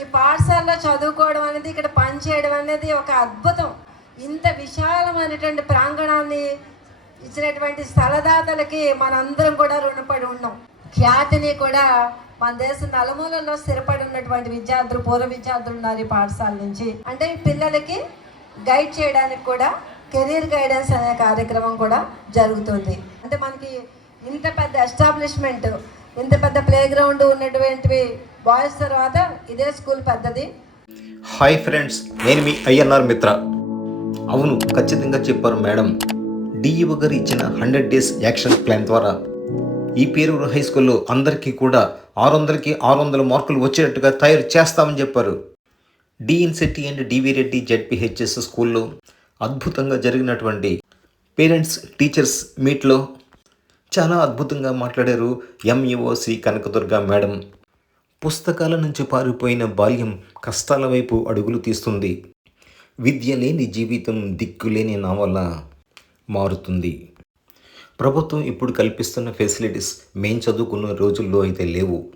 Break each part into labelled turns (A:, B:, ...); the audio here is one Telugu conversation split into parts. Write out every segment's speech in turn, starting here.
A: ఈ పాఠశాలలో చదువుకోవడం అనేది ఇక్కడ పనిచేయడం అనేది ఒక అద్భుతం. ఇంత విశాలమైనటువంటి ప్రాంగణాన్ని ఇచ్చినటువంటి స్థలదాతలకి మనందరం కూడా రుణపడి ఉన్నాం. ఖ్యాతిని కూడా మన దేశ నలుమూలలో స్థిరపడి ఉన్నటువంటి విద్యార్థులు పూర్వ విద్యార్థులు ఉన్నారు ఈ పాఠశాల నుంచి. అంటే పిల్లలకి గైడ్ చేయడానికి కూడా కెరీర్ గైడెన్స్ అనే కార్యక్రమం కూడా జరుగుతుంది. అంటే మనకి ఇంత పెద్ద ఎస్టాబ్లిష్మెంట్ ఇంత పెద్ద ప్లే గ్రౌండ్ ఉన్నటువంటివి బాయ్స్ తర్వాత ఇదే స్కూల్ పెద్దది.
B: హాయ్ ఫ్రెండ్స్ నేను మీ ఐఎన్ఆర్ మిత్ర. అవును ఖచ్చితంగా చెప్పారు మేడం. డిఈఓ గారు ఇచ్చిన హండ్రెడ్ డేస్ యాక్షన్ ప్లాన్ ద్వారా. ఈ పేరూరు హై స్కూల్లో అందరికీ కూడా ఆరు వందలకి ఆరు వందల మార్కులు వచ్చేటట్టుగా తయారు చేస్తామని చెప్పారు. DN and DV Reddy ZPHS స్కూల్లో అద్భుతంగా జరిగినటువంటి పేరెంట్స్ టీచర్స్ మీట్లో చాలా అద్భుతంగా మాట్లాడారు ఎంఈఓ శ్రీ కనకదుర్గ మేడం. పుస్తకాల నుంచి పారిపోయిన బాల్యం కష్టాల వైపు అడుగులు తీస్తుంది. విద్య లేని జీవితం దిక్కులేని నా వల్ల మారుతుంది. ప్రభుత్వం ఇప్పుడు కల్పిస్తున్న ఫెసిలిటీస్ మేం చదువుకున్న రోజుల్లో అయితే లేవు.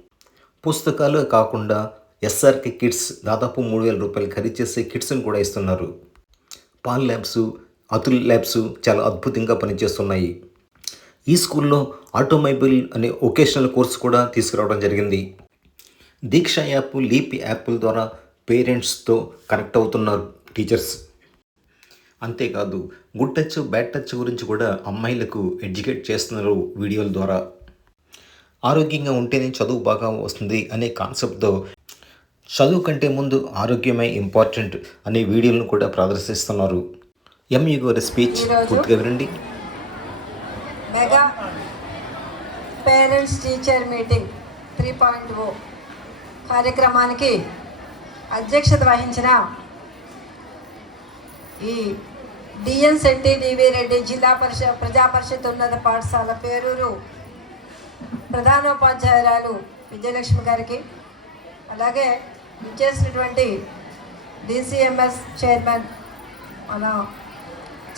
B: పుస్తకాలు కాకుండా ఎస్ఆర్కే కిట్స్ దాదాపు మూడు వేల రూపాయలు ఖరీదు చేసే కిట్స్ని కూడా ఇస్తున్నారు. పాల్ ల్యాబ్స్ అతుల్ ల్యాబ్స్ చాలా అద్భుతంగా పనిచేస్తున్నాయి. ఈ స్కూల్లో ఆటోమొబైల్ అనే ఒకేషనల్ కోర్స్ కూడా తీసుకురావడం జరిగింది. దీక్ష యాప్ లీప్ యాప్ల ద్వారా పేరెంట్స్తో కనెక్ట్ అవుతున్నారు టీచర్స్. అంతేకాదు గుడ్ టచ్ బ్యాడ్ టచ్ గురించి కూడా అమ్మాయిలకు ఎడ్యుకేట్ చేస్తున్నారు వీడియోల ద్వారా. ఆరోగ్యంగా ఉంటేనే చదువు బాగా వస్తుంది అనే కాన్సెప్ట్తో చదువు కంటే ముందు ఆరోగ్యమే ఇంపార్టెంట్ అనే వీడియోలను కూడా ప్రదర్శిస్తున్నారు. ఎంఈ గారి స్పీచ్ పూర్తిగా వినండి.
A: Mega parents teacher meeting three point O కార్యక్రమానికి అధ్యక్షత వహించిన ఈ డిఎన్ శెట్టి డివి రెడ్డి జిల్లా పరిషత్ ప్రజా పరిషత్ ఉన్నత పాఠశాల పేరూరు ప్రధానోపాధ్యాయురాలు విజయలక్ష్మి గారికి అలాగే ఇచ్చేసినటువంటి డిసిఎంఎస్ చైర్మన్ మన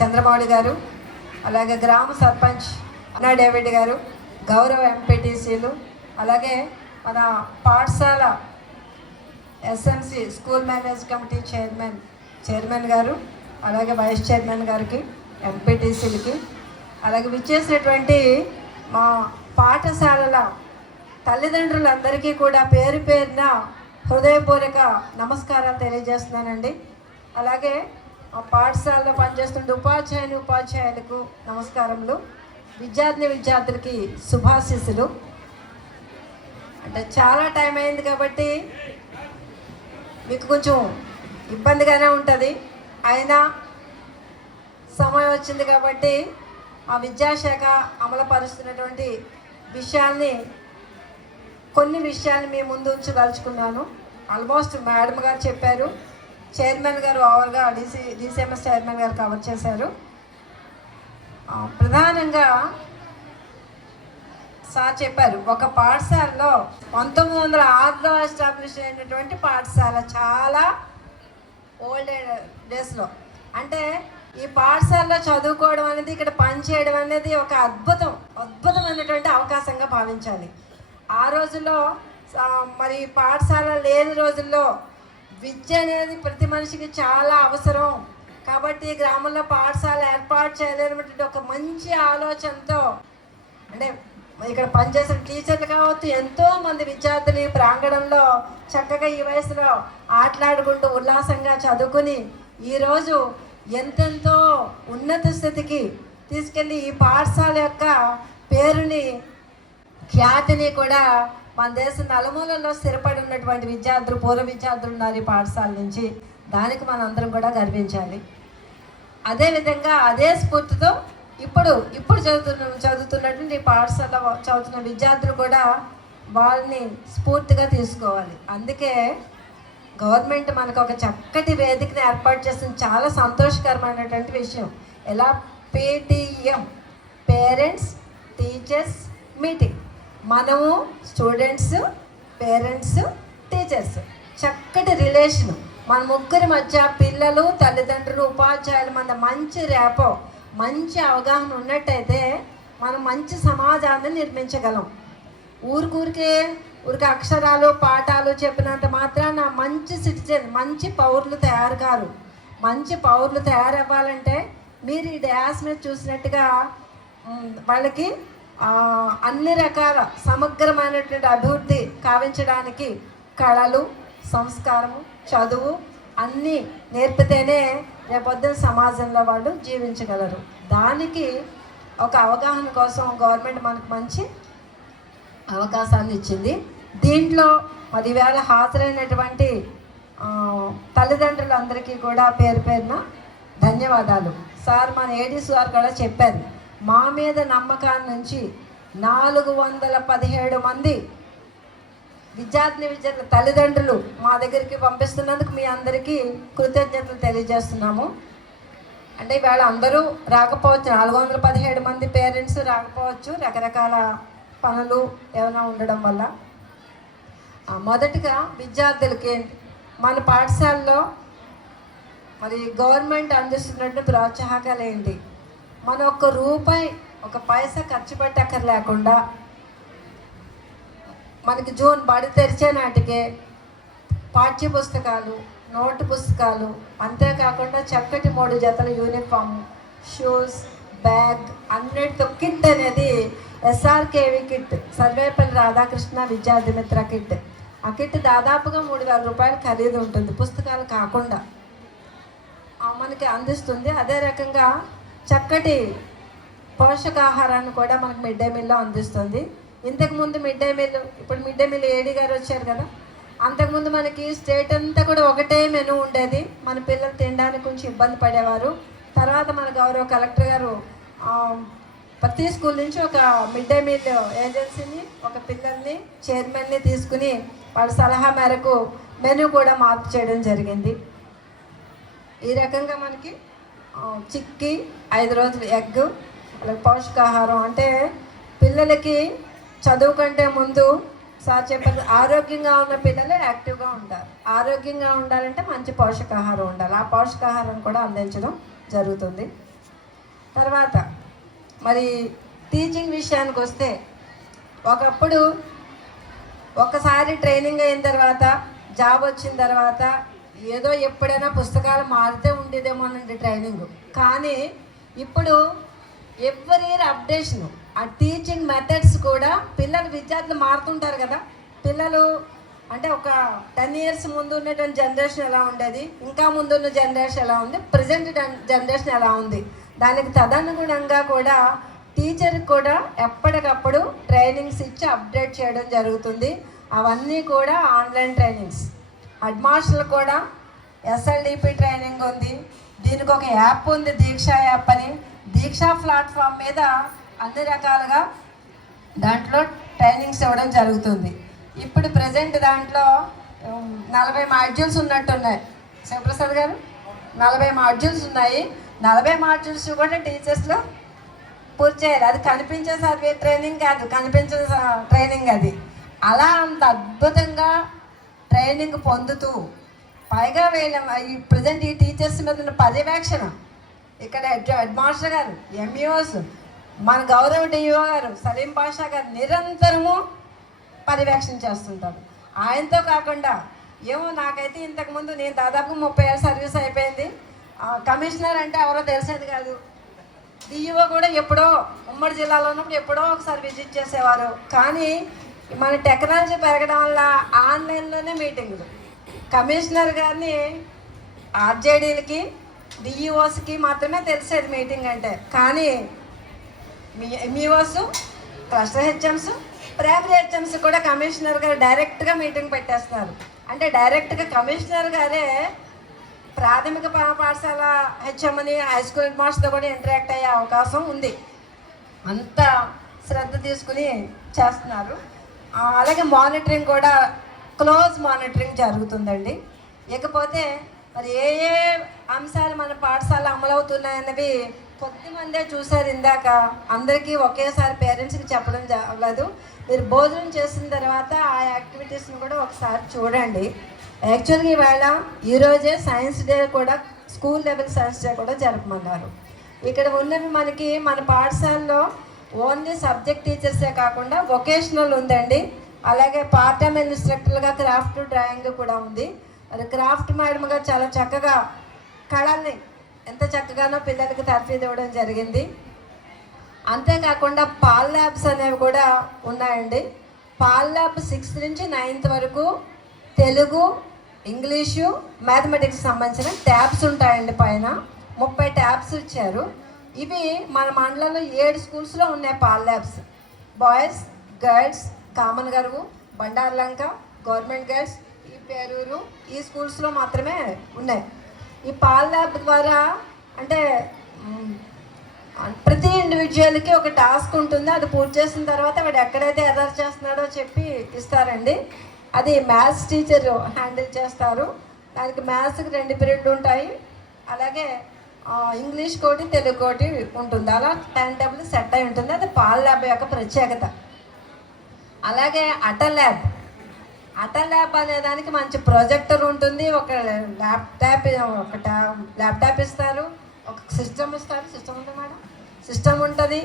A: చంద్రబాబు గారు అలాగే గ్రామ సర్పంచ్ అన్నా డేవిడ్ గారు గౌరవ ఎంపీటీసీలు అలాగే మన పాఠశాల SMC school manage committee chairman chairman గారు అలాగే వైస్ చైర్మన్ గారికి ఎంపీటీసీలకి అలాగే విచ్చేసినటువంటి మా పాఠశాలల తల్లిదండ్రులందరికీ కూడా పేరు పేరున హృదయపూర్వక నమస్కారాలు తెలియజేస్తున్నానండి. అలాగే మా పాఠశాలలో పనిచేస్తున్న ఉపాధ్యాయుని ఉపాధ్యాయులకు నమస్కారములు. విద్యార్థిని విద్యార్థులకి శుభాశీస్సులు. అంటే చాలా టైం అయింది కాబట్టి మీకు కొంచెం ఇబ్బందిగానే ఉంటుంది. అయినా సమయం వచ్చింది కాబట్టి ఆ విద్యాశాఖ అమలుపరుస్తున్నటువంటి విషయాల్ని కొన్ని విషయాలు మీ ముందు ఉంచదలుచుకున్నాను ఆల్మోస్ట్ మేడం గారు చెప్పారు. చైర్మన్ గారు ఓవర్గా డీసీ డీసీఎంఎస్ చైర్మన్ గారు కవర్ చేశారు. ప్రధానంగా సార్ చెప్పారు ఒక పాఠశాలలో పంతొమ్మిది వందల ఆరులో ఎస్టాబ్లిష్ అయినటువంటి పాఠశాల చాలా ఓల్డ్ డేస్లో. అంటే ఈ పాఠశాలలో చదువుకోవడం అనేది ఇక్కడ పనిచేయడం అనేది ఒక అద్భుతం అద్భుతమైనటువంటి అవకాశంగా భావించాలి. ఆ రోజుల్లో మరి పాఠశాల లేని రోజుల్లో విద్య అనేది ప్రతి మనిషికి చాలా అవసరం. కాబట్టి గ్రామంలో పాఠశాల ఏర్పాటు చేయలేనటువంటి ఒక మంచి ఆలోచనతో అంటే ఇక్కడ పనిచేసిన టీచర్లు కావచ్చు ఎంతో మంది విద్యార్థులు ఈ ప్రాంగణంలో చక్కగా ఈ వయసులో ఆటలాడుకుంటూ ఉల్లాసంగా చదువుకుని ఈరోజు ఎంతెంతో ఉన్నత స్థితికి తీసుకెళ్ళి ఈ పాఠశాల యొక్క పేరుని ఖ్యాతిని కూడా మన దేశ నలుమూలలో స్థిరపడి ఉన్నటువంటి విద్యార్థులు పూర్వ విద్యార్థులు ఉన్నారు ఈ పాఠశాల నుంచి. దానికి మనందరం కూడా గర్వించాలి. అదేవిధంగా అదే స్ఫూర్తితో ఇప్పుడు ఇప్పుడు చదువుతున్న చదువుతున్నటువంటి పాఠశాల చదువుతున్న విద్యార్థులు కూడా వాళ్ళని స్ఫూర్తిగా తీసుకోవాలి. అందుకే గవర్నమెంట్ మనకు ఒక చక్కటి వేదికని ఏర్పాటు చేస్తుంది చాలా సంతోషకరమైనటువంటి విషయం. ఎలా? PTM parents teachers meeting. మనము స్టూడెంట్స్ పేరెంట్స్ టీచర్స్. చక్కటి రిలేషన్ మన ముగ్గురి మధ్య పిల్లలు తల్లిదండ్రులు ఉపాధ్యాయుల మన మంచి రేపో మంచి అవగాహన ఉన్నట్టయితే మనం మంచి సమాజాన్ని నిర్మించగలం. ఊరికూరికే ఊరికి అక్షరాలు పాఠాలు చెప్పినంత మాత్రాన మంచి సిటిజన్ మంచి పౌరులు తయారు కారు. మంచి పౌరులు తయారవ్వాలంటే మీరు ఈ డ్యాస్ మీద చూసినట్టుగా వాళ్ళకి అన్ని రకాల సమగ్రమైనటువంటి అభివృద్ధి కావించడానికి కళలు సంస్కారము చదువు అన్నీ నేర్పితేనే రేపొద్దున సమాజంలో వాళ్ళు జీవించగలరు. దానికి ఒక అవగాహన కోసం గవర్నమెంట్ మనకు మంచి అవకాశాన్ని ఇచ్చింది. దీంట్లో పదివేల హాజరైనటువంటి తల్లిదండ్రులందరికీ కూడా పేరు పేరున ధన్యవాదాలు. సార్ మన ఏడీస్ గారు కూడా చెప్పారు మా మీద నమ్మకాన్ని నుంచి నాలుగు వందల పదిహేడు మంది విద్యార్థిని విద్యార్థి తల్లిదండ్రులు మా దగ్గరికి పంపిస్తున్నందుకు మీ అందరికీ కృతజ్ఞతలు తెలియజేస్తున్నాము. అంటే ఇవాళ అందరూ రాకపోవచ్చు నాలుగు వందల పదిహేడు మంది పేరెంట్స్ రాకపోవచ్చు రకరకాల పనులు ఏమైనా ఉండడం వల్ల. మొదటిగా విద్యార్థులకి మన పాఠశాలలో మరి గవర్నమెంట్ అందిస్తున్నట్టు ప్రోత్సాహకాలు ఏంటి? మన ఒక్క రూపాయి ఒక పైసా ఖర్చు పెట్టక్కర్ లేకుండా మనకి జూన్ బడి తెరిచే నాటికే పాఠ్య పుస్తకాలు నోటు పుస్తకాలు అంతేకాకుండా చక్కటి మూడు జతల యూనిఫామ్ షూస్ బ్యాగ్ అన్నిటితో కిట్ అనేది ఎస్ఆర్కేవి కిట్ సర్వేపల్లి రాధాకృష్ణ విద్యార్థి మిత్ర కిట్. ఆ కిట్ దాదాపుగా మూడు వేల రూపాయలు ఖరీదు ఉంటుంది పుస్తకాలు కాకుండా. మనకి అందిస్తుంది. అదే రకంగా చక్కటి పోషకాహారాన్ని కూడా మనకు మిడ్ డే మీల్లో అందిస్తుంది. ఇంతకుముందు మిడ్ డే మీల్ ఇప్పుడు మిడ్ డే మీల్ ఏడీ గారు వచ్చారు కదా. అంతకుముందు మనకి స్టేట్ అంతా కూడా ఒకటే మెనూ ఉండేది. మన పిల్లలు తినడానికి కొంచెం ఇబ్బంది పడేవారు. తర్వాత మన గౌరవ కలెక్టర్ గారు ప్రతి స్కూల్ నుంచి ఒక మిడ్ డే మీల్ ఏజెన్సీని ఒక పిల్లల్ని చైర్మన్ని తీసుకుని వాళ్ళ సలహా మేరకు మెనూ కూడా మార్పు చేయడం జరిగింది. ఈ రకంగా మనకి చిక్కి ఐదు రోజులు ఎగ్ పోషకాహారం అంటే పిల్లలకి చదువు కంటే ముందు సార్ చెప్పారు ఆరోగ్యంగా ఉన్న పిల్లలే యాక్టివ్గా ఉంటారు. ఆరోగ్యంగా ఉండాలంటే మంచి పోషకాహారం ఉండాలి. ఆ పోషకాహారం కూడా అందించడం జరుగుతుంది. తర్వాత మరి టీచింగ్ విషయానికి వస్తే ఒకప్పుడు ఒకసారి ట్రైనింగ్ అయిన తర్వాత జాబ్ వచ్చిన తర్వాత ఏదో ఎప్పుడైనా పుస్తకాలు మారితే ఉండేదేమోనండి ట్రైనింగ్ కానీ ఇప్పుడు ఎవ్రీ ఇయర్ అప్డేషన్. ఆ టీచింగ్ మెథడ్స్ కూడా పిల్లలు విద్యార్థులు మారుతుంటారు కదా. పిల్లలు అంటే ఒక టెన్ ఇయర్స్ ముందు ఉన్నటువంటి జనరేషన్ ఎలా ఉండేది? ఇంకా ముందున్న జనరేషన్ ఎలా ఉంది? ప్రజెంట్ జనరేషన్ ఎలా ఉంది? దానికి తదనుగుణంగా కూడా టీచర్ కూడా ఎప్పటికప్పుడు ట్రైనింగ్స్ ఇచ్చి అప్డేట్ చేయడం జరుగుతుంది. అవన్నీ కూడా ఆన్లైన్ ట్రైనింగ్స్ హెడ్ మాస్టర్లు కూడా ఎస్ఎల్డిపి ట్రైనింగ్ ఉంది. దీనికి ఒక యాప్ ఉంది దీక్షా యాప్ అని. దీక్షా ప్లాట్ఫామ్ మీద అన్ని రకాలుగా దాంట్లో ట్రైనింగ్స్ ఇవ్వడం జరుగుతుంది. ఇప్పుడు ప్రజెంట్ దాంట్లో నలభై మాడ్యూల్స్ ఉన్నట్టున్నాయి. శివప్రసాద్ గారు నలభై మాడ్యూల్స్ ఉన్నాయి. నలభై మాడ్యూల్స్ కూడా టీచర్స్లో పూర్తి చేయాలి. అది కనిపించే సర్వే ట్రైనింగ్ కాదు కనిపించే ట్రైనింగ్ అది. అలా అంత అద్భుతంగా ట్రైనింగ్ పొందుతూ పైగా వీళ్ళ ఈ ప్రజెంట్ ఈ టీచర్స్ మీద ఉన్న పర్యవేక్షణ ఇక్కడ హెడ్ మాస్టర్ గారు ఎంఈఓస్ మన గౌరవ డిఓ గారు సలీం పాషా గారు నిరంతరము పర్యవేక్షణ చేస్తుంటారు. ఆయనతో కాకుండా ఏమో నాకైతే ఇంతకుముందు నేను దాదాపు ముప్పై ఏళ్ళ సర్వీస్ అయిపోయింది. కమిషనర్ అంటే ఎవరో తెలిసేది కాదు. డిఈఓ కూడా ఎప్పుడో ఉమ్మడి జిల్లాలో ఉన్నప్పుడు ఎప్పుడో ఒకసారి విజిట్ చేసేవారు కానీ మన టెక్నాలజీ పెరగడం వల్ల ఆన్లైన్లోనే మీటింగ్లు. కమిషనర్ గారిని ఆర్జేడీలకి డిఈఓస్కి మాత్రమే తెలిసేది మీటింగ్ అంటే. కానీ మీ MEOs cluster HMs primary HMs కూడా కమిషనర్ గారు డైరెక్ట్గా మీటింగ్ పెట్టేస్తున్నారు. అంటే డైరెక్ట్గా కమిషనర్ గారే ప్రాథమిక పాఠశాల హెచ్ఎంని హై స్కూల్ హెడ్ మాస్టర్తో కూడా ఇంటరాక్ట్ అయ్యే అవకాశం ఉంది. అంత శ్రద్ధ తీసుకుని చేస్తున్నారు. అలాగే మానిటరింగ్ కూడా క్లోజ్ మానిటరింగ్ జరుగుతుందండి. ఇకపోతే మరి ఏ ఏ అంశాలు మన పాఠశాల అమలవుతున్నాయన్నవి కొద్దిమందే చూశారు ఇందాక. అందరికీ ఒకేసారి పేరెంట్స్కి చెప్పడం అవ్వలేదు. మీరు భోజనం చేసిన తర్వాత ఆ యాక్టివిటీస్ని కూడా ఒకసారి చూడండి. యాక్చువల్గా ఈవేళ ఈరోజే సైన్స్ డే కూడా స్కూల్ లెవెల్ సైన్స్ డే కూడా జరపమన్నారు. ఇక్కడ ఉన్నవి మనకి మన పాఠశాలలో ఓన్లీ సబ్జెక్ట్ టీచర్సే కాకుండా వొకేషనల్ ఉందండి. అలాగే పార్ట్ టైం ఇన్స్ట్రక్టర్గా క్రాఫ్ట్ డ్రాయింగ్ కూడా ఉంది. మరి క్రాఫ్ట్ మేడం గారు చాలా చక్కగా కళల్ని ఎంత చక్కగానో పిల్లలకు తర్ఫీదు ఇవ్వడం జరిగింది. అంతేకాకుండా పాల్ ల్యాబ్స్ అనేవి కూడా ఉన్నాయండి. పాల్ ల్యాబ్ సిక్స్త్ నుంచి నైన్త్ వరకు తెలుగు ఇంగ్లీషు మ్యాథమెటిక్స్ సంబంధించిన ట్యాబ్స్ ఉంటాయండి పైన. ముప్పై ట్యాబ్స్ ఇచ్చారు. ఇవి మన మండలంలో ఏడు స్కూల్స్లో ఉన్నాయి PAL labs. Boys girls common గర్వు Bandarlanka government girls ఈ పేరూరు ఈ స్కూల్స్లో మాత్రమే ఉన్నాయి. ఈ పాల్ ల్యాబ్ ద్వారా అంటే ప్రతి ఇండివిజువల్కి ఒక టాస్క్ ఉంటుంది. అది పూర్తి చేసిన తర్వాత వాడు ఎక్కడైతే ఎర్రర్ చేస్తున్నాడో చెప్పి ఇస్తారండి. అది మ్యాథ్స్ టీచర్ హ్యాండిల్ చేస్తారు. దానికి మ్యాథ్స్కి రెండు పీరియడ్లు ఉంటాయి. అలాగే ఇంగ్లీష్ కోటి తెలుగు కోటి ఉంటుంది. అలా టైం టేబుల్ సెట్ అయి ఉంటుంది. అది పాల్ ల్యాబ్ యొక్క ప్రత్యేకత. అలాగే అటల్ ల్యాబ్ అటల్ ల్యాబ్ అనే దానికి మంచి ప్రొజెక్టర్ ఉంటుంది. ఒక ల్యాప్టాప్ ఒక ల్యాప్టాప్ ఇస్తారు. ఒక సిస్టమ్ ఇస్తారు. సిస్టమ్ ఉంది మేడం? సిస్టమ్ ఉంటుంది.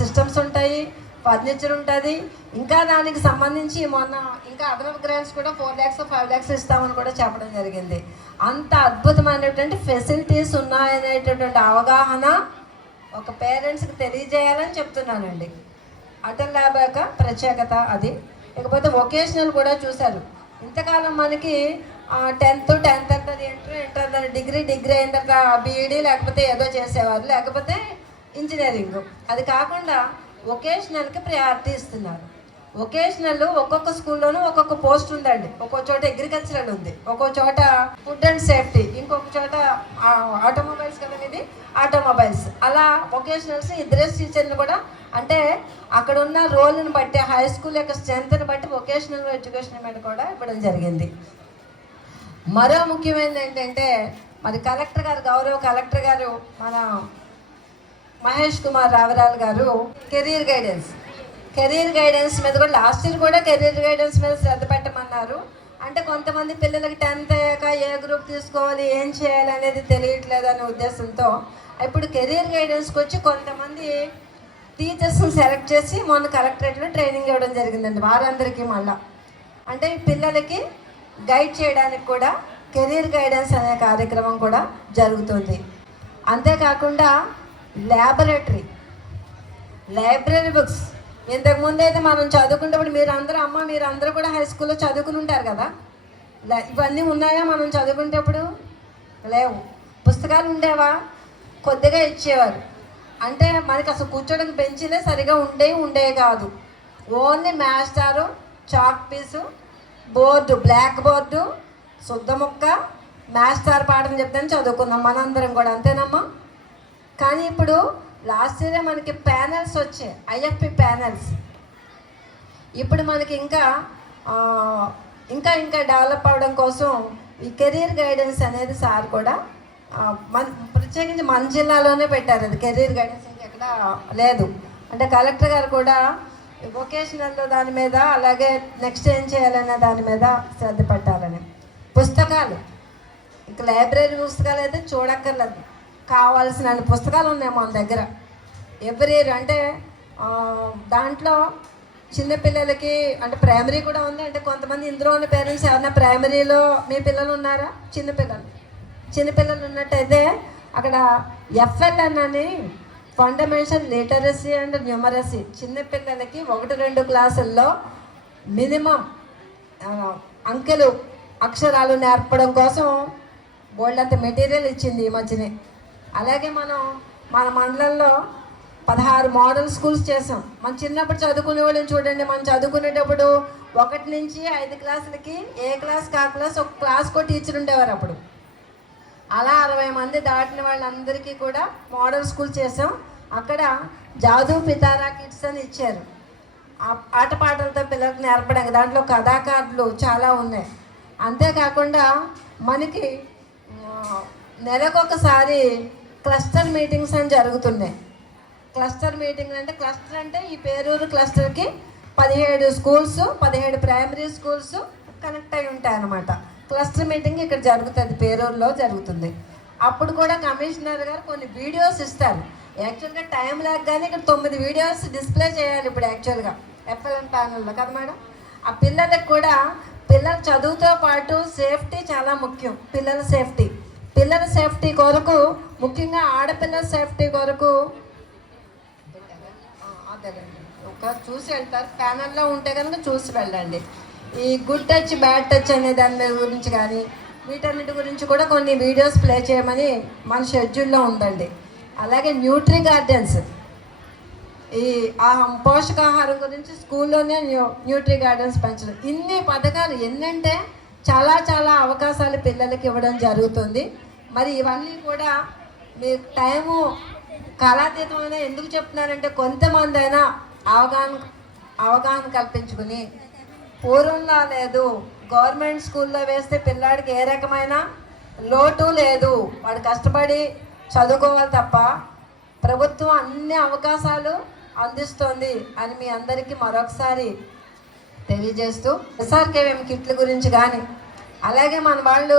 A: సిస్టమ్స్ ఉంటాయి. ఫర్నిచర్ ఉంటుంది. ఇంకా దానికి సంబంధించి మొన్న ఇంకా అదనపు గ్రాంట్స్ కూడా ఫోర్ ల్యాక్స్ ఫైవ్ ల్యాక్స్ ఇస్తామని కూడా చెప్పడం జరిగింది. అంత అద్భుతమైనటువంటి ఫెసిలిటీస్ ఉన్నాయనేటటువంటి అవగాహన ఒక పేరెంట్స్కి తెలియజేయాలని చెప్తున్నానండి. అటల్ ల్యాబ్ యొక్క ప్రత్యేకత అది. ఇకపోతే వొకేషనల్ కూడా చూశారు ఇంతకాలం మనకి టెన్త్ టెన్త్ అంతా ఇంటర్ ఇంటర్ డిగ్రీ డిగ్రీ అయిన తర్వాత బీఈడి లేకపోతే ఏదో చేసేవారు లేకపోతే ఇంజనీరింగ్ అది కాకుండా వొకేషనల్కి ప్రయారిటీ ఇస్తున్నారు. వొకేషనల్ ఒక్కొక్క స్కూల్లోనూ ఒక్కొక్క పోస్ట్ ఉందండి. ఒక్కో చోట అగ్రికల్చరల్ ఉంది. ఒక్కో చోట ఫుడ్ అండ్ సేఫ్టీ ఇంకొక చోట ఆటోమొబైల్స్ కదా ఇది ఆటోమొబైల్స్ అలా వొకేషనల్స్ ఇద్దరే టీచర్లు కూడా అంటే అక్కడ ఉన్న రోల్ని బట్టి హై స్కూల్ యొక్క స్ట్రెంత్ని బట్టి వొకేషనల్ ఎడ్యుకేషన్ మీద కూడా ఇవ్వడం జరిగింది. మరో ముఖ్యమైనది ఏంటంటే మరి కలెక్టర్ గారు గౌరవ కలెక్టర్ గారు మన మహేష్ కుమార్ రావరాల్ గారు కెరీర్ గైడెన్స్ కెరీర్ గైడెన్స్ మీద కూడా లాస్ట్ ఇయర్ కూడా కెరీర్ గైడెన్స్ మీద శ్రద్ధ పెట్టమన్నారు. అంటే కొంతమంది పిల్లలకి టెన్త్ అయ్యాక ఏ గ్రూప్ తీసుకోవాలి ఏం చేయాలి అనేది తెలియట్లేదు అనే ఉద్దేశంతో ఇప్పుడు కెరీర్ గైడెన్స్కి వచ్చి కొంతమంది టీచర్స్ని సెలెక్ట్ చేసి మొన్న కలెక్టరేట్లో ట్రైనింగ్ ఇవ్వడం జరిగిందండి వారందరికీ మళ్ళా. అంటే పిల్లలకి గైడ్ చేయడానికి కూడా కెరీర్ గైడెన్స్ అనే కార్యక్రమం కూడా జరుగుతుంది. అంతేకాకుండా ల్యాబొరేటరీ లైబ్రరీ బుక్స్ ఇంతకుముందు అయితే మనం చదువుకునేటప్పుడు మీరు అందరూ అమ్మ మీరు అందరూ కూడా హై స్కూల్లో చదువుకుని ఉంటారు కదా? ఇవన్నీ ఉన్నాయా మనం చదువుకునేటప్పుడు? లేవు. పుస్తకాలు ఉండేవా? కొద్దిగా ఇచ్చేవారు. అంటే మనకి అసలు కూర్చోడానికి బెంచీలే సరిగా ఉండే ఉండే కాదు. ఓన్లీ మాస్టారు chalk piece board black board శుద్ధ ముక్క మాస్టర్ పాఠం చెప్తాను చదువుకున్నాం మనందరం కూడా అంతేనమ్మా? కానీ ఇప్పుడు లాస్ట్ ఇయరే మనకి ప్యానల్స్ వచ్చాయి ఐఎఫ్పి ప్యానల్స్. ఇప్పుడు మనకి ఇంకా ఇంకా ఇంకా డెవలప్ అవడం కోసం ఈ కెరీర్ గైడెన్స్ అనేది సార్ కూడా మన ప్రత్యేకించి మన జిల్లాలోనే పెట్టారు అది కెరీర్ గైడెన్స్ ఇంకెక్కడ లేదు. అంటే కలెక్టర్ గారు కూడా వొకేషనల్ దాని మీద అలాగే నెక్స్ట్ ఏం చేయాలనే దాని మీద శ్రద్ధ పెట్టాలని. పుస్తకాలు. ఇంకా లైబ్రరీ పుస్తకాలు అయితే చూడక్కర్లేదు. కావాల్సిన పుస్తకాలు ఉన్నాయి మన దగ్గర. ఎవ్రీ అంటే దాంట్లో చిన్నపిల్లలకి అంటే ప్రైమరీ కూడా ఉంది. అంటే కొంతమంది ఇందులో ఉన్న పేరెంట్స్ ఎవరైనా ప్రైమరీలో మీ పిల్లలు ఉన్నారా? చిన్నపిల్లలు చిన్నపిల్లలు ఉన్నట్టయితే అక్కడ ఎఫ్ఎల్ఎన్ అని ఫండమెంటల్ లిటరసీ అండ్ న్యూమరసీ చిన్నపిల్లలకి ఒకటి రెండు క్లాసుల్లో మినిమం అంకెలు అక్షరాలు నేర్పడం కోసం బోల్డంత మెటీరియల్ ఇచ్చింది ఈ మధ్యనే. అలాగే మనం మన మండలంలో పదహారు మోడల్ స్కూల్స్ చేసాం. మన చిన్నప్పుడు చదువుకునే వాళ్ళని చూడండి. మనం చదువుకునేటప్పుడు ఒకటి నుంచి ఐదు క్లాసులకి ఏ క్లాస్ కా క్లాస్ ఒక క్లాస్కో టీచర్ ఉండేవారు అప్పుడు. అలా అరవై మంది దాటిన వాళ్ళందరికీ కూడా మోడల్ స్కూల్ చేసాం. అక్కడ జాదు పితారా కిడ్స్ అని ఇచ్చారు. ఆట ఆటపాటలతో పిల్లలకు నేర్పడానికి దాంట్లో కథాకారులు చాలా ఉన్నాయి. అంతేకాకుండా మనకి నెలకొకసారి క్లస్టర్ మీటింగ్స్ అని జరుగుతున్నాయి క్లస్టర్ మీటింగ్ అంటే క్లస్టర్ అంటే ఈ పేరూరు క్లస్టర్కి పదిహేడు స్కూల్స్ పదిహేడు ప్రైమరీ స్కూల్స్ కనెక్ట్ అయి ఉంటాయి అన్నమాట క్లస్టర్ మీటింగ్ ఇక్కడ జరుగుతుంది పేరూరులో జరుగుతుంది. అప్పుడు కూడా కమిషనర్ గారు కొన్ని వీడియోస్ ఇస్తారు. యాక్చువల్గా టైం లేక కానీ ఇక్కడ తొమ్మిది వీడియోస్ డిస్ప్లే చేయాలి ఇప్పుడు యాక్చువల్గా ఎఫ్ఎల్ఎన్ ప్యానల్లో కదా మేడం? ఆ పిల్లలకు కూడా పిల్లల చదువుతో పాటు సేఫ్టీ చాలా ముఖ్యం పిల్లల సేఫ్టీ. పిల్లల సేఫ్టీ కొరకు ముఖ్యంగా ఆడపిల్లల సేఫ్టీ కొరకు. ఒక చూసి వెళ్తారు. ప్యానల్లో ఉంటే కనుక చూసి వెళ్ళండి. ఈ గుడ్ టచ్ బ్యాడ్ టచ్ అనే దాని మీద గురించి కానీ వీటన్నిటి గురించి కూడా కొన్ని వీడియోస్ ప్లే చేయమని మన షెడ్యూల్లో ఉందండి. అలాగే న్యూట్రీ గార్డెన్స్. ఈ ఆ పోషకాహారం గురించి స్కూల్లోనే న్యూ న్యూట్రీ గార్డెన్స్ పెంచడం. ఇన్ని పథకాలు ఎన్నంటే చాలా చాలా అవకాశాలు పిల్లలకి ఇవ్వడం జరుగుతుంది. మరి ఇవన్నీ కూడా మీకు టైము కాలాతీతమైన ఎందుకు చెప్తున్నారంటే కొంతమంది అయినా అవగాహన అవగాహన కల్పించుకుని పూర్వంలా లేదు. గవర్నమెంట్ స్కూల్లో వేస్తే పిల్లాడికి ఏ రకమైన లోటు లేదు. వాడు కష్టపడి చదువుకోవాలి తప్ప ప్రభుత్వం అన్ని అవకాశాలు అందిస్తోంది అని మీ అందరికీ మరొకసారి తెలియజేస్తూ ఎస్ఆర్కేఎం కిట్ల గురించి కానీ అలాగే మన వాళ్ళు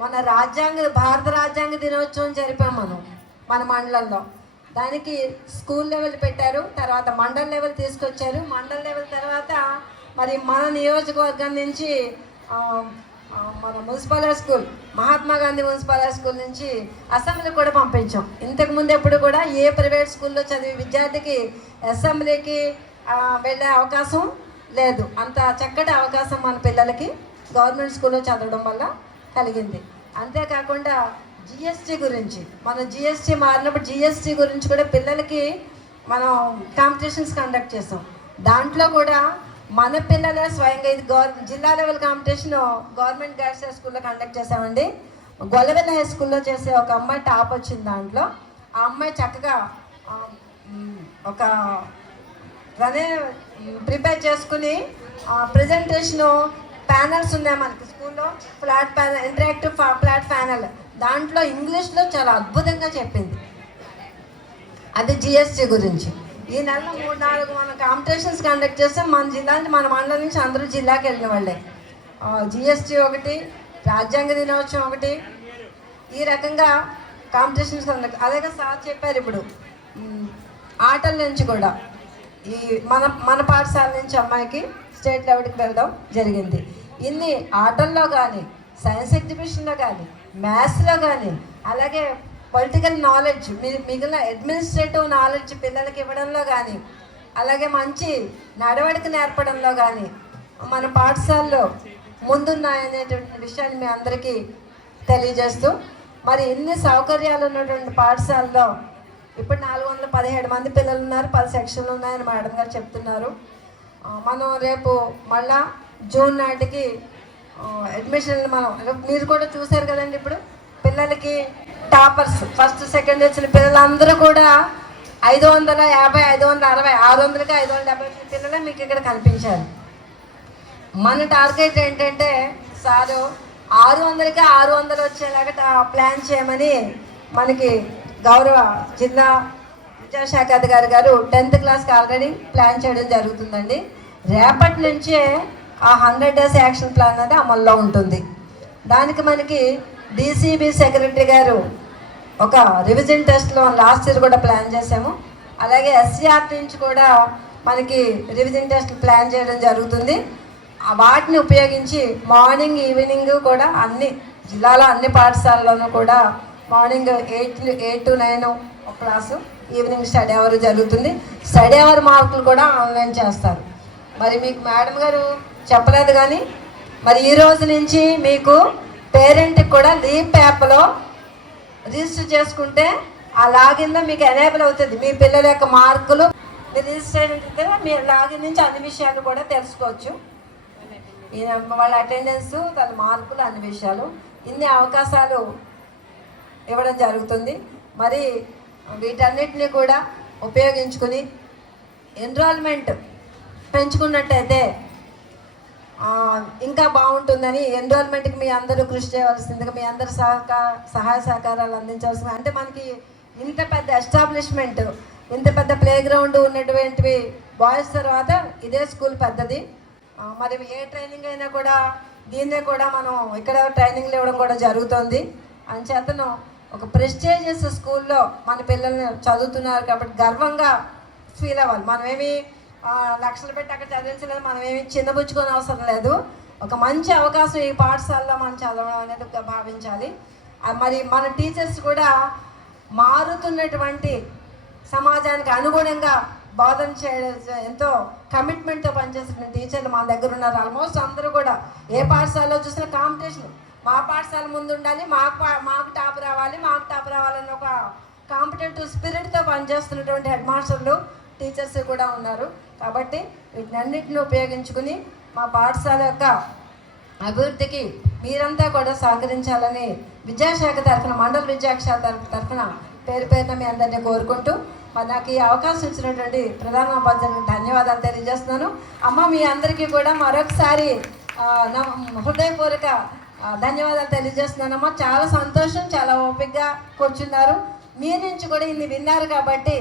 A: మన రాజ్యాంగ భారత రాజ్యాంగ దినోత్సవం జరిపాం మనం మన మండలంలో. దానికి స్కూల్ లెవెల్ పెట్టారు తర్వాత మండల్ లెవెల్ తీసుకొచ్చారు. మండల్ లెవెల్ తర్వాత మరి మన నియోజకవర్గం నుంచి మన municipal high school Mahatma Gandhi municipal high school నుంచి అసెంబ్లీ కూడా పంపించాం. ఇంతకుముందు ఎప్పుడు కూడా ఏ ప్రైవేట్ స్కూల్లో చదివే విద్యార్థికి అసెంబ్లీకి వెళ్ళే అవకాశం లేదు. అంత చక్కటి అవకాశం మన పిల్లలకి గవర్నమెంట్ స్కూల్లో చదవడం వల్ల కలిగింది. అంతేకాకుండా జిఎస్టీ గురించి మనం జిఎస్టీ మారినప్పుడు జిఎస్టీ గురించి కూడా పిల్లలకి మనం కాంపిటీషన్స్ కండక్ట్ చేసాం దాంట్లో కూడా మన పిల్లలే స్వయంగా ఇది గవర్ జిల్లా level competition government girls high స్కూల్లో కండక్ట్ చేసామండి గొల్లవెల్ల హై స్కూల్లో చేసే ఒక అమ్మాయి టాప్ వచ్చింది దాంట్లో. ఆ అమ్మాయి చక్కగా ఒక రనే ప్రిపేర్ చేసుకుని ప్రజెంటేషను ప్యానల్స్ ఉన్నాయి మనకి స్కూల్లో. Flat panel interactive flat panel. దాంట్లో ఇంగ్లీష్లో చాలా అద్భుతంగా చెప్పింది. అది జిఎస్టీ గురించి. ఈ నెలలో మూడు నాలుగు మన కాంపిటీషన్స్ కండక్ట్ చేస్తే మన జిల్లా నుంచి మన మండలం నుంచి అందరూ జిల్లాకి వెళ్ళిన వాళ్ళే జిఎస్టీ ఒకటి రాజ్యాంగ దినోత్సవం ఒకటి. ఈ రకంగా కాంపిటీషన్స్ కండక్ట్ అలాగే సార్ చెప్పారు ఇప్పుడు. ఆటల నుంచి కూడా. ఈ మన మన పాఠశాల నుంచి అమ్మాయికి స్టేట్ లెవెల్కి వెళ్ళడం జరిగింది. ఇన్ని ఆటల్లో కానీ సైన్స్ ఎగ్జిబిషన్లో కానీ మ్యాథ్స్లో కానీ అలాగే పొలిటికల్ నాలెడ్జ్ మిగిలిన అడ్మినిస్ట్రేటివ్ నాలెడ్జ్ పిల్లలకి ఇవ్వడంలో కానీ అలాగే మంచి నడవడిక నేర్పడంలో కానీ మన పాఠశాలలో ముందున్నాయనేటువంటి విషయాన్ని మీ అందరికీ తెలియజేస్తూ మరి ఇన్ని సౌకర్యాలు ఉన్నటువంటి పాఠశాలలో ఇప్పుడు నాలుగు వందల పదిహేడు మంది పిల్లలు ఉన్నారు పది సెక్షన్లు ఉన్నాయని మేడం గారు చెప్తున్నారు. మనం రేపు మళ్ళా జూన్ నాటికి అడ్మిషన్లు మనం మీరు కూడా చూశారు కదండి ఇప్పుడు పిల్లలకి టాపర్స్ ఫస్ట్ సెకండ్ వచ్చిన పిల్లలందరూ కూడా ఐదు వందల యాభై ఐదు వందల అరవై ఆరు వందలకి ఐదు వందల డెబ్బై వచ్చిన పిల్లలే మీకు ఇక్కడ కనిపించారు. మన టార్గెట్ ఏంటంటే సారు ఆరు వందలకి ఆరు వందలు వచ్చేలాగా ప్లాన్ చేయమని మనకి గౌరవ జిల్లా విద్యాశాఖ అధికారి గారు టెన్త్ క్లాస్కి ఆల్రెడీ ప్లాన్ చేయడం జరుగుతుందండి. రేపటి నుంచే ఆ హండ్రెడ్ డేస్ యాక్షన్ ప్లాన్ అనేది అమల్లో ఉంటుంది. దానికి మనకి డీసీబీ సెక్రటరీ గారు ఒక రివిజన్ టెస్ట్లో లాస్ట్ ఇయర్ కూడా ప్లాన్ చేసాము అలాగే ఎస్సీఆర్ నుంచి కూడా మనకి రివిజన్ టెస్ట్ ప్లాన్ చేయడం జరుగుతుంది. వాటిని ఉపయోగించి మార్నింగ్ ఈవినింగ్ కూడా అన్ని జిల్లాలో అన్ని పాఠశాలలోనూ కూడా morning eight eight to nine class evening study hour జరుగుతుంది. స్టడీ అవర్ మార్కులు కూడా ఆన్లైన్ చేస్తారు. మరి మీకు మేడం గారు చెప్పలేదు కానీ మరి ఈ రోజు నుంచి మీకు పేరెంట్కి కూడా లీవ్ పేపర్లో రిజిస్టర్ చేసుకుంటే ఆ లాగిన్లో మీకు ఎనేబుల్ అవుతుంది. మీ పిల్లల యొక్క మార్కులు మీరు రిజిస్టర్ అయితే మీ లాగిన్ నుంచి అన్ని విషయాలు కూడా తెలుసుకోవచ్చు. ఈ వాళ్ళ అటెండెన్స్ తన మార్కులు అన్ని విషయాలు ఇన్ని అవకాశాలు ఇవ్వడం జరుగుతుంది. మరి వీటన్నిటిని కూడా ఉపయోగించుకుని ఎన్రోల్మెంట్ పెంచుకున్నట్టయితే ఇంకా బాగుంటుందని ఎన్రోల్మెంట్కి మీ అందరూ కృషి చేయవలసిందిగా మీ అందరు సహకార సహాయ సహకారాలు అందించవలసింది అంటే మనకి ఇంత పెద్ద ఎస్టాబ్లిష్మెంట్ ఇంత పెద్ద ప్లే గ్రౌండ్ ఉన్నటువంటివి బాయ్స్ తర్వాత ఇదే స్కూల్ పెద్దది మరి ఏ ట్రైనింగ్ అయినా కూడా దీన్నే కూడా మనం ఇక్కడ ట్రైనింగ్లు ఇవ్వడం కూడా జరుగుతుంది. అంచేతను ఒక ప్రెస్టేజియస్ స్కూల్లో మన పిల్లల్ని చదువుతున్నారు కాబట్టి గర్వంగా ఫీల్ అవ్వాలి. మనమేమి లక్షలు పెట్టి అక్కడ చదివించలేదు. మనం ఏమి చిన్నపుచ్చుకొని అవసరం లేదు. ఒక మంచి అవకాశం ఈ పాఠశాలలో మనం చదవడం అనేది భావించాలి. మరి మన టీచర్స్ కూడా మారుతున్నటువంటి సమాజానికి అనుగుణంగా బోధన చేయడం ఎంతో కమిట్మెంట్తో పనిచేస్తున్న టీచర్లు మన దగ్గర ఉన్నారు. ఆల్మోస్ట్ అందరూ కూడా ఏ పాఠశాలలో చూసినా కాంపిటీషన్ మా పాఠశాల ముందు ఉండాలి మాకు పా- మాకు టాప్ రావాలి మాకు టాప్ రావాలని ఒక కాంపిటేటివ్ స్పిరిట్తో పనిచేస్తున్నటువంటి హెడ్ మాస్టర్లు టీచర్స్ కూడా ఉన్నారు. కాబట్టి వీటినన్నిటిని ఉపయోగించుకుని మా పాఠశాల యొక్క అభివృద్ధికి మీరంతా కూడా సహకరించాలని విద్యాశాఖ తరఫున మండల విద్యాశాఖ తరఫున పేరు పేరున మీ అందరినీ కోరుకుంటూ మరి నాకు ఈ అవకాశం ఇచ్చినటువంటి ప్రధాన ఉపాధ్యాయులకు ధన్యవాదాలు తెలియజేస్తున్నాను. అమ్మ మీ అందరికీ కూడా మరొకసారి నా హృదయపూర్వక ధన్యవాదాలు తెలియజేస్తున్నానమ్మా చాలా సంతోషం చాలా ఓపికగా కూర్చున్నారు. మీ నుంచి కూడా ఇన్ని విన్నారు కాబట్టి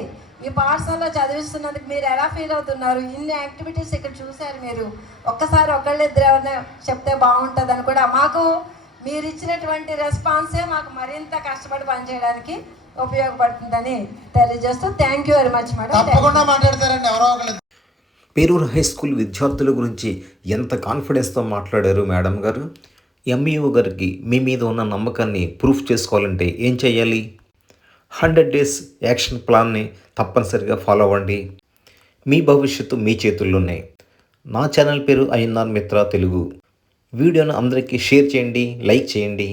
A: ఈ పాఠశాలలో చదివిస్తున్నందుకు మీరు ఎలా ఫీల్ అవుతున్నారు? ఇన్ని యాక్టివిటీస్ ఇక్కడ చూశారు మీరు. ఒక్కసారి ఒకళ్ళు ఇద్దరు ఎవరైనా చెప్తే బాగుంటుందని కూడా మాకు మీరు ఇచ్చినటువంటి రెస్పాన్సే మాకు మరింత కష్టపడి పనిచేయడానికి ఉపయోగపడుతుందని తెలియజేస్తూ thank you very much madam
C: తప్పకుండా మాట్లాడతారండి ఎవరో ఒకళ్ళు.
B: పేరూరు హై స్కూల్ విద్యార్థుల గురించి ఎంత కాన్ఫిడెన్స్తో మాట్లాడారు మేడం గారు? ఎంఈఓ గారికి మీ మీద ఉన్న నమ్మకాన్ని ప్రూఫ్ చేసుకోవాలంటే ఏం చేయాలి? హండ్రెడ్ డేస్ యాక్షన్ ప్లాన్ని తప్పనిసరిగా ఫాలో అవ్వండి. మీ భవిష్యత్తు మీ చేతుల్లోనే. నా ఛానల్ పేరు అయ్యన్నార్ మిత్ర తెలుగు. వీడియోను అందరికీ షేర్ చేయండి లైక్ చేయండి.